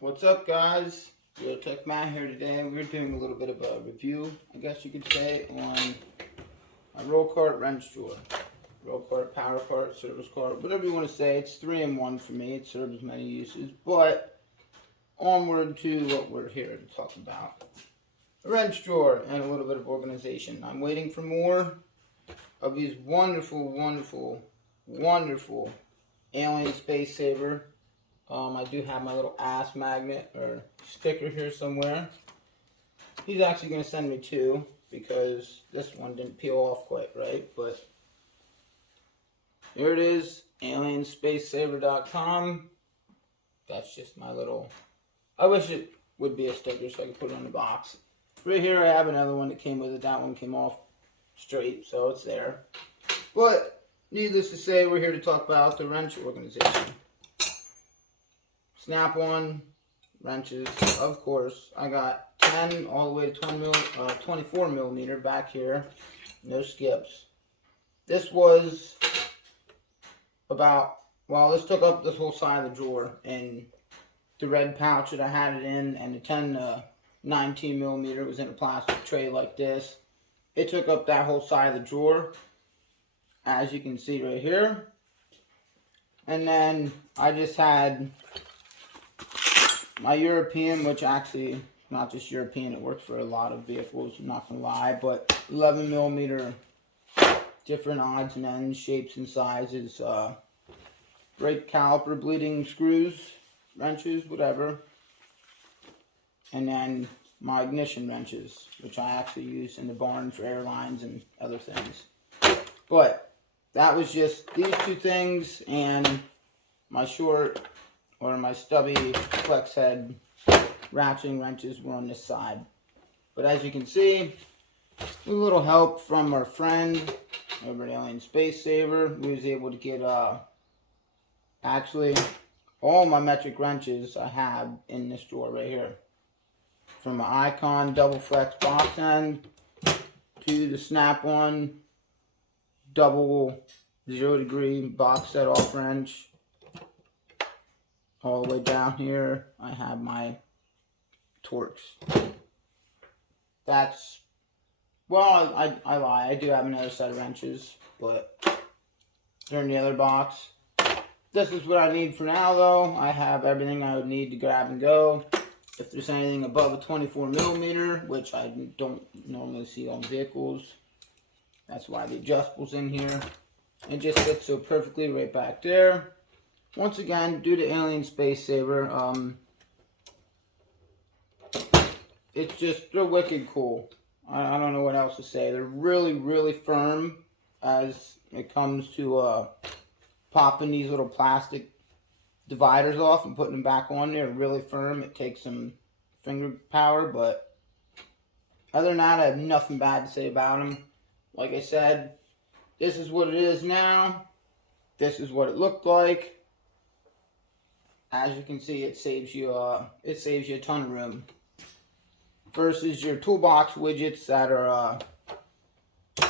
What's up, guys? Real Tech Matt here today. We're doing a little bit of a review, I guess you could say, on a roll cart wrench drawer. Roll cart, power cart, service cart, whatever you want to say. It's 3-in-1 for me. It serves many uses. But onward to what we're here to talk about. A wrench drawer and a little bit of organization. I'm waiting for more of these wonderful, wonderful, wonderful alien space saver. I do have my little ass magnet or sticker here somewhere. He's actually going to send me two because this one didn't peel off quite right. But here it is, alienspacesaver.com. That's just my little... I wish it would be a sticker so I could put it on the box. Right here I have another one that came with it. That one came off straight, so it's there. But needless to say, we're here to talk about the wrench organization. Snap-on wrenches, of course. I got 10 all the way to 24 millimeter back here. No skips. This was about, well, this took up this whole side of the drawer. And the red pouch that I had it in, and the 10 to 19 millimeter was in a plastic tray like this. It took up that whole side of the drawer, as you can see right here. And then I just had my European, which actually not just European, it works for a lot of vehicles, I'm not gonna lie, but 11 millimeter, different odds and ends, shapes and sizes, brake caliper, bleeding screws, wrenches, whatever. And then my ignition wrenches, which I actually use in the barn for airlines and other things. But that was just these two things, and my short or my stubby flex head ratcheting wrenches were on this side. But as you can see, with a little help from our friend over at Alien Space Saver, we was able to get actually all my metric wrenches I have in this drawer right here. From my Icon double flex box end to the Snap-on double 0 degree box set off wrench. All the way down here, I have my Torx. That's, well, I lie. I do have another set of wrenches, but they're in the other box. This is what I need for now, though. I have everything I would need to grab and go. If there's anything above a 24 millimeter, which I don't normally see on vehicles, that's why the adjustable's in here. It just fits so perfectly right back there. Once again, due to Alien Space Saver, it's just, they're wicked cool. I don't know what else to say. They're really, really firm as it comes to popping these little plastic dividers off and putting them back on there. Really firm. It takes some finger power, but other than that, I have nothing bad to say about them. Like I said, this is what it is now. This is what it looked like. As you can see, it saves you a ton of room versus your toolbox widgets that are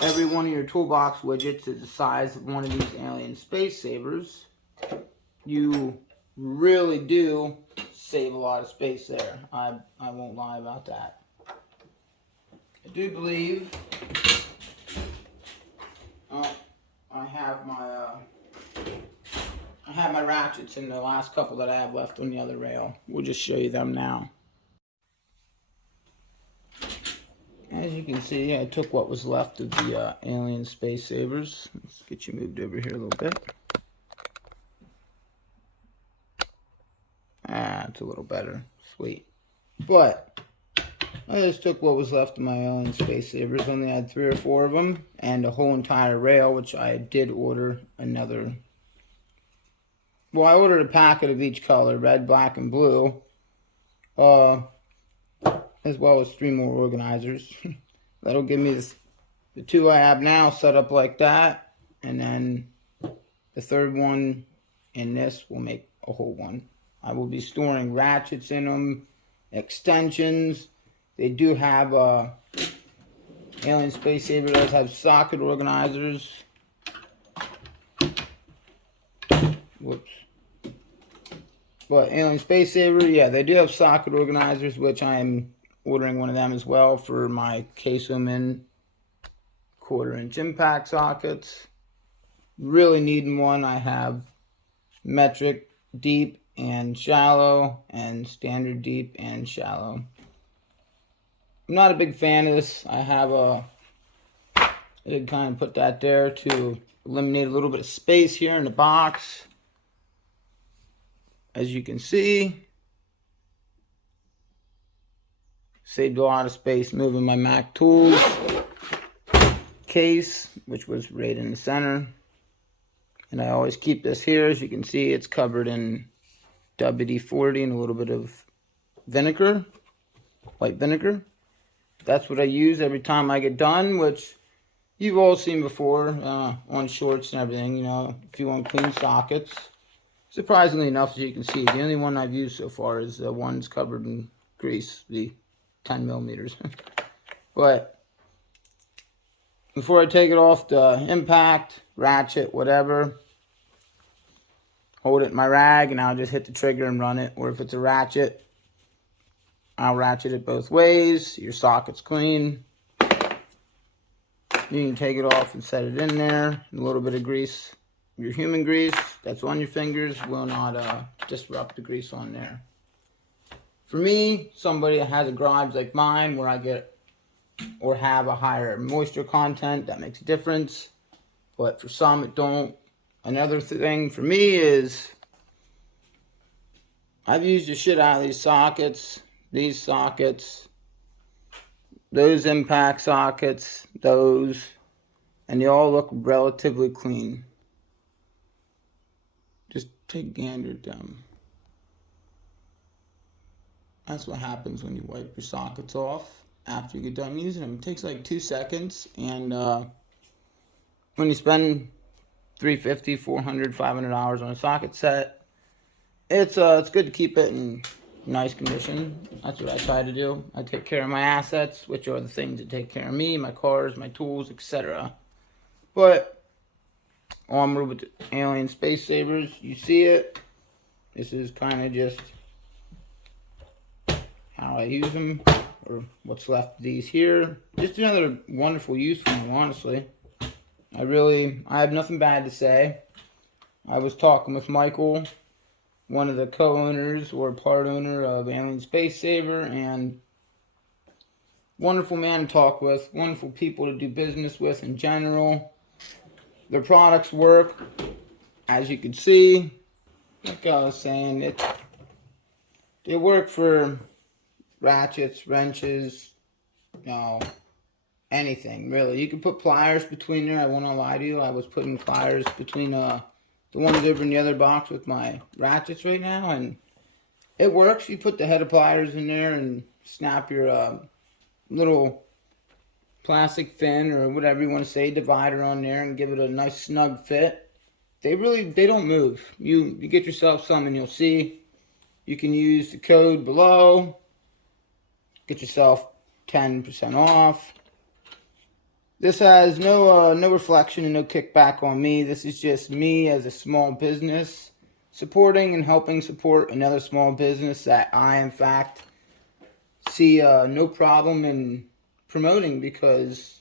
every one of your toolbox widgets is the size of one of these Alien Space Savers. You really do save a lot of space there. I won't lie about that. I do believe I have my ratchets in the last couple that I have left on the other rail. We'll just show you them now. As you can see, I took what was left of the Alien Space Savers. Let's get you moved over here a little bit. It's a little better. Sweet. But I just took what was left of my Alien Space Savers. Only had 3 or 4 of them, and a whole entire rail, which I did order another. Well, I ordered a packet of each color, red, black, and blue, as well as 3 more organizers. That'll give me the 2 I have now set up like that, and then the 3rd one in this will make a whole one. I will be storing ratchets in them, extensions. They do have, Alien Space Saver does have socket organizers. Whoops. But Alien Space Saver, yeah, they do have socket organizers, which I am ordering one of them as well for my K-Sumin 1/4-inch impact sockets. Really needing one. I have metric deep and shallow and standard deep and shallow. I'm not a big fan of this. I did kind of put that there to eliminate a little bit of space here in the box. As you can see, saved a lot of space moving my Mac tools case, which was right in the center. And I always keep this here. As you can see, it's covered in WD-40 and a little bit of vinegar, white vinegar. That's what I use every time I get done, which you've all seen before on shorts and everything, you know, if you want clean sockets. Surprisingly enough, as you can see, the only one I've used so far is the ones covered in grease, the 10 millimeters. But before I take it off the impact, ratchet, whatever, hold it in my rag and I'll just hit the trigger and run it. Or if it's a ratchet, I'll ratchet it both ways. Your socket's clean. You can take it off and set it in there. A little bit of grease, your human grease that's on your fingers, will not disrupt the grease on there. For me, somebody that has a garage like mine where I get or have a higher moisture content, that makes a difference. But for some it don't. Another thing for me is I've used the shit out of these sockets, those impact sockets, those, and they all look relatively clean. Just take a gander at them. That's what happens when you wipe your sockets off after you get done using them. It takes like 2 seconds, and when you spend $350, $400, $500 on a socket set, it's good to keep it in nice condition. That's what I try to do. I take care of my assets, which are the things that take care of me, my cars, my tools, etc. But armored with the Alien Space Savers, you see it. This is kind of just how I use them, or what's left of these here. Just another wonderful use for them, honestly. I have nothing bad to say. I was talking with Michael, one of the co-owners or part owner of Alien Space Saver, and wonderful man to talk with, wonderful people to do business with in general. Their products work, as you can see. Like I was saying, they work for ratchets, wrenches, you know, anything really. You can put pliers between there. I won't lie to you, I was putting pliers between the ones over in the other box with my ratchets right now, and it works. You put the head of pliers in there and snap your little plastic fin or whatever you want to say, divider on there, and give it a nice snug fit. They don't move. You get yourself some and you'll see. You can use the code below. Get yourself 10% off. This has no reflection and no kickback on me. This is just me as a small business supporting and helping support another small business that I, in fact, see no problem in promoting, because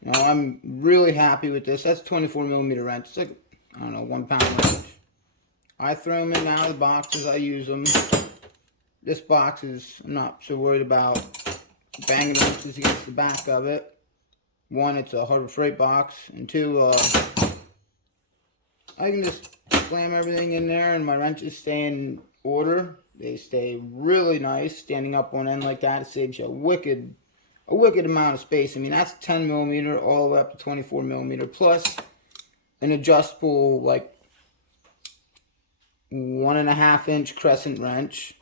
you know, I'm really happy with this. That's 24 millimeter wrench. It's like, I don't know, 1 pound wrench. I throw them in and out of the boxes. I use them. This box is, I'm not so worried about banging wrenches against the back of it. One, it's a Harbor Freight box, and two, I can just slam everything in there and my wrenches stay in order. They stay really nice standing up on end like that. It saves you a wicked amount of space. I mean, that's 10 millimeter all the way up to 24 millimeter, plus an adjustable like 1.5 inch crescent wrench,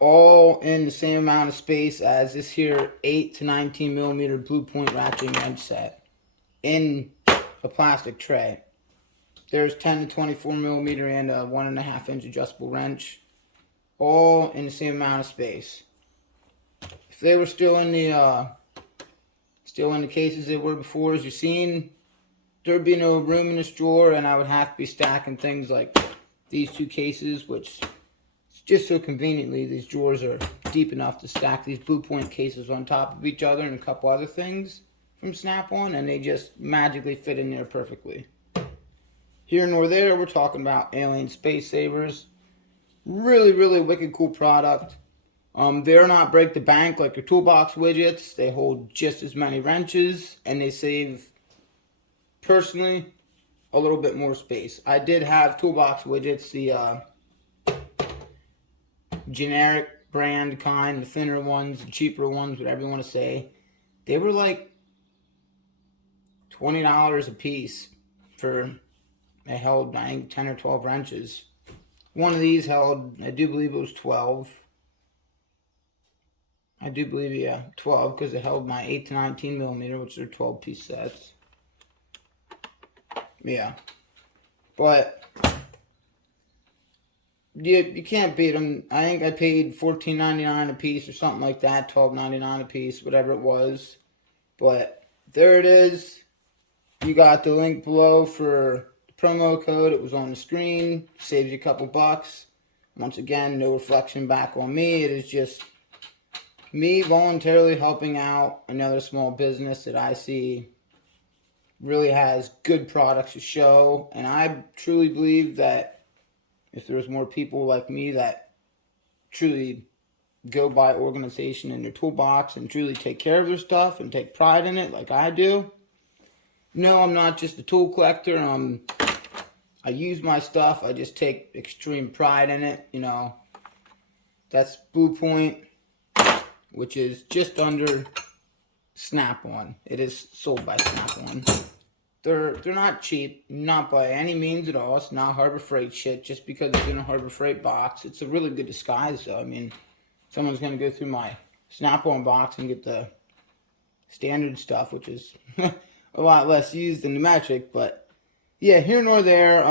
all in the same amount of space as this here 8 to 19 millimeter Blue Point ratcheting wrench set in a plastic tray. There's 10 to 24 millimeter and a 1.5 inch adjustable wrench, all in the same amount of space. If they were still in the cases they were before, as you've seen, there'd be no room in this drawer, and I would have to be stacking things like these two cases, which just so conveniently, these drawers are deep enough to stack these Blue Point cases on top of each other and a couple other things from Snap-on, and they just magically fit in there perfectly. Here nor there, we're talking about Alien Space Savers. Really, really wicked cool product. They're not break the bank like your toolbox widgets. They hold just as many wrenches, and they save, personally, a little bit more space. I did have toolbox widgets, the generic brand kind, the thinner ones, the cheaper ones, whatever you want to say. They were like $20 a piece for, they held, I think, 10 or 12 wrenches. One of these held, I do believe it was 12. I do believe, yeah, 12, because it held my 8 to 19 millimeter, which are 12-piece sets. Yeah. But you can't beat them. I think I paid $14.99 a piece or something like that, $12.99 a piece, whatever it was. But there it is. You got the link below for the promo code. It was on the screen. Saves you a couple bucks. Once again, no reflection back on me. It is just me voluntarily helping out another small business that I see really has good products to show. And I truly believe that if there's more people like me that truly go by organization in their toolbox and truly take care of their stuff and take pride in it like I do. No, I'm not just a tool collector. I use my stuff. I just take extreme pride in it. You know, that's Blue Point, which is just under Snap-on. It is sold by Snap-on. They're not cheap, not by any means at all. It's not Harbor Freight shit just because it's in a Harbor Freight box. It's a really good disguise, though. I mean, someone's going to go through my Snap-on box and get the standard stuff, which is a lot less used than the metric. But, yeah, here nor there.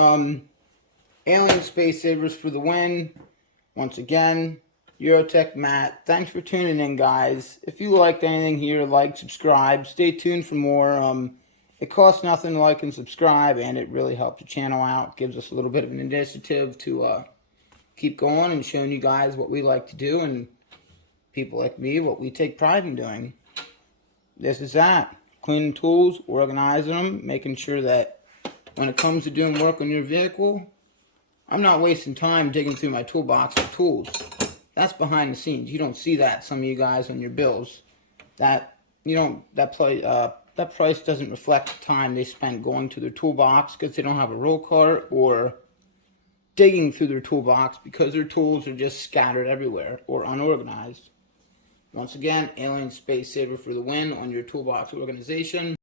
Alien Space Savers for the win. Once again, Eurotech Matt. Thanks for tuning in, guys. If you liked anything here, like, subscribe. Stay tuned for more. It costs nothing to like and subscribe, and it really helps the channel out. Gives us a little bit of an initiative to keep going and showing you guys what we like to do, and people like me, what we take pride in doing. This is that. Cleaning tools, organizing them, making sure that when it comes to doing work on your vehicle, I'm not wasting time digging through my toolbox for tools. That's behind the scenes. You don't see that, some of you guys, on your bills. That price doesn't reflect the time they spent going to their toolbox because they don't have a roll cart, or digging through their toolbox because their tools are just scattered everywhere or unorganized. Once again, Alien Space Saver for the win on your toolbox organization.